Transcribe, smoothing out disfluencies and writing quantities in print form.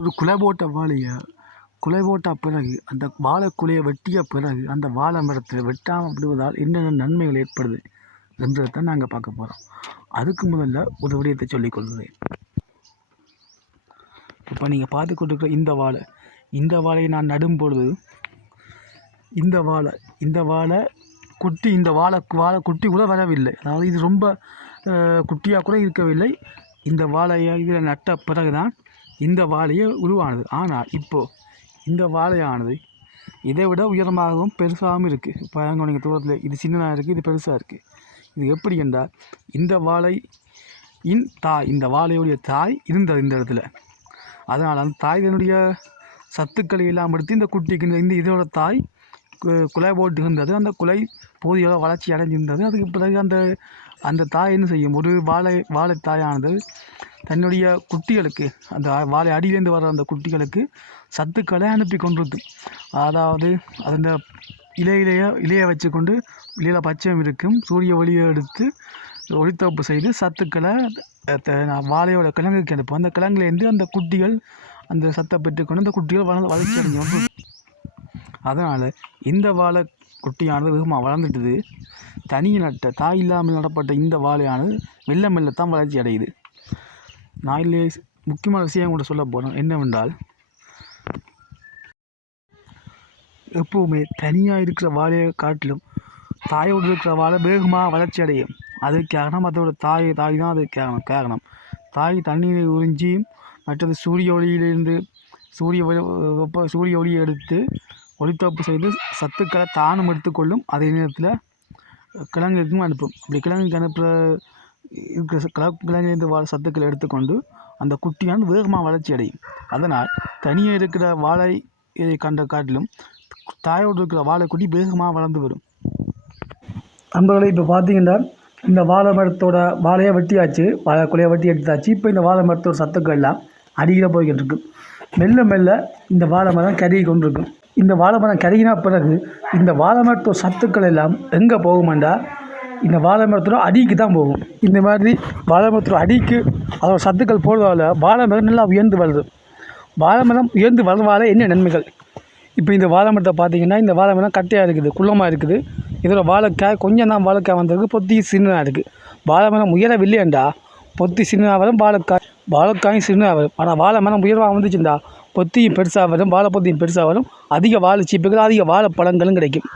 ஒரு குலை போட்ட வாழையை குலை போட்ட பிறகு அந்த வாழைக்குலையை வெட்டிய பிறகு அந்த வாழை மரத்தை வெட்டாமல் விடுவதால் என்னென்ன நன்மைகள் ஏற்படுது என்றதை தான் நாங்கள் பார்க்க போகிறோம். அதுக்கு முதல்ல ஒரு விடயத்தை சொல்லிக்கொள்கிறேன். இப்போ நீங்கள் பார்த்து கொண்டிருக்கிற இந்த வாழையை நான் நடும் பொழுது இந்த வாழை குட்டி குட்டி கூட வரவில்லை. அதாவது இது ரொம்ப குட்டியாக கூட இருக்கவில்லை. இந்த வாழையை இதில் நட்ட பிறகு தான் இந்த வாழையை உருவானது. ஆனால் இப்போது இந்த வாழையானது இதை விட உயரமாகவும் பெருசாகவும் இருக்குது. இப்போ நீங்கள் தூரத்தில் இது சின்னதாக இருக்குது, இது பெருசாக இருக்குது. இது எப்படி என்றால் இந்த வாழையுடைய தாய் இருந்தது இந்த இடத்துல. அதனால் அந்த தாயினுடைய சத்துக்களை எல்லாம் எடுத்து இந்த குட்டிக்கு இதோட தாய் குலை போட்டு இருந்தது. அந்த குலை போதிய வளர்ச்சி அடைஞ்சிருந்தது. அதுக்கு பிறகு அந்த தாய் என்ன செய்யும், ஒரு வாழை தாயானது தன்னுடைய குட்டிகளுக்கு அந்த வாழை அடியிலேருந்து வர அந்த குட்டிகளுக்கு சத்துக்களை அனுப்பி கொண்டிருக்கும். அதாவது அந்த இலையை வச்சு கொண்டு இலையில் பச்சையம் இருக்கும் சூரிய ஒளியை எடுத்து ஒளித்தொகுப்பு செய்து சத்துக்களை வாழையோட கிழங்குக்கு அனுப்பும். அந்த கிழங்குலேருந்து அந்த குட்டிகள் அந்த சத்தை பெற்றுக்கொண்டு அந்த குட்டிகள் வளர்ச்சி அடைஞ்சு கொண்டு. அதனால் இந்த வாழை குட்டியானது வெகுமாக வளர்ந்துட்டுது. தனியை நட்ட தாய் இல்லாமல் நடப்பட்ட இந்த வாழையானது மெல்லத்தான் வளர்ச்சி அடையுது. நான் இல்லை முக்கியமான விஷயம் கூட சொல்ல போகிறேன் என்னவென்றால், எப்போவுமே தனியாக இருக்கிற வாழையை காட்டிலும் தாயோடு இருக்கிற வாழை வேகமாக வளர்ச்சி அடையும். அதுக்கு காரணம் அதோட தாய் தான் அதுக்கு காரணம். தாய் தண்ணீரை உறிஞ்சியும் மற்றது சூரிய ஒளியிலிருந்து சூரிய ஒளியை எடுத்து ஒளித்தொகுப்பு செய்து சத்துக்களை தானும் எடுத்துக்கொள்ளும். அதே நேரத்தில் கிழங்குக்கும் அனுப்பும். அப்படி கிழங்குக்கு இருக்கிற கிழங்கிலிருந்து சத்துக்களை எடுத்துக்கொண்டு அந்த குட்டியானது வேகமாக வளர்ச்சி அடையும். அதனால் தனியாக இருக்கிற வாழை கண்ட காட்டிலும் தாயோடு இருக்கிற வாழைக்குட்டி வேகமாக வளர்ந்து வரும். நண்பர்களே, இப்போ பார்த்தீங்கன்னா இந்த வாழை மரத்தோட வாழையை வெட்டியாச்சு, வாழைக்குலையை வெட்டி எடுத்தாச்சு. இப்போ இந்த வாழை மரத்தோட சத்துக்கள் எல்லாம் அடியில் போய்கிட்டு இருக்கும். மெல்ல இந்த வாழை மரம் கருகி கொண்டிருக்கும். இந்த வாழை மரம் கருகினா பிறகு இந்த வாழை மரத்தோட சத்துக்கள் எல்லாம் எங்கே போகுமெண்டா இந்த வாழை மரத்தோட அடிக்கு தான் போகும். இந்த மாதிரி வாழை மரத்தோட அடிக்கு அதோட சத்துக்கள் போடுறதால வாழை மரம் நல்லா உயர்ந்து வருது. வாழை மரம் உயர்ந்து வளர்வால என்ன நன்மைகள்? இப்போ இந்த வாழை மரத்தை பார்த்தீங்கன்னா இந்த வாழை மரம் கட்டையாக இருக்குது, குள்ளமாக இருக்குது. இதோட வாழைக்காய் கொஞ்சம் தான் வாழைக்காய் வந்திருக்கு, பொத்தி சின்னதாக இருக்குது. வாழை மரம் உயரவில்லையண்டா பொத்தி சின்னதாக வரும், வாழைக்காயும் சின்னதாக வரும். ஆனால் வாழை மரம் உயர்வாக வந்துச்சுண்டா பொத்தியும் பெருசாக வரும், வாழை பொத்தியும் பெருசாக வரும். அதிக வாழை சீப்புகள் அதிக வாழை பழங்களும் கிடைக்கும்.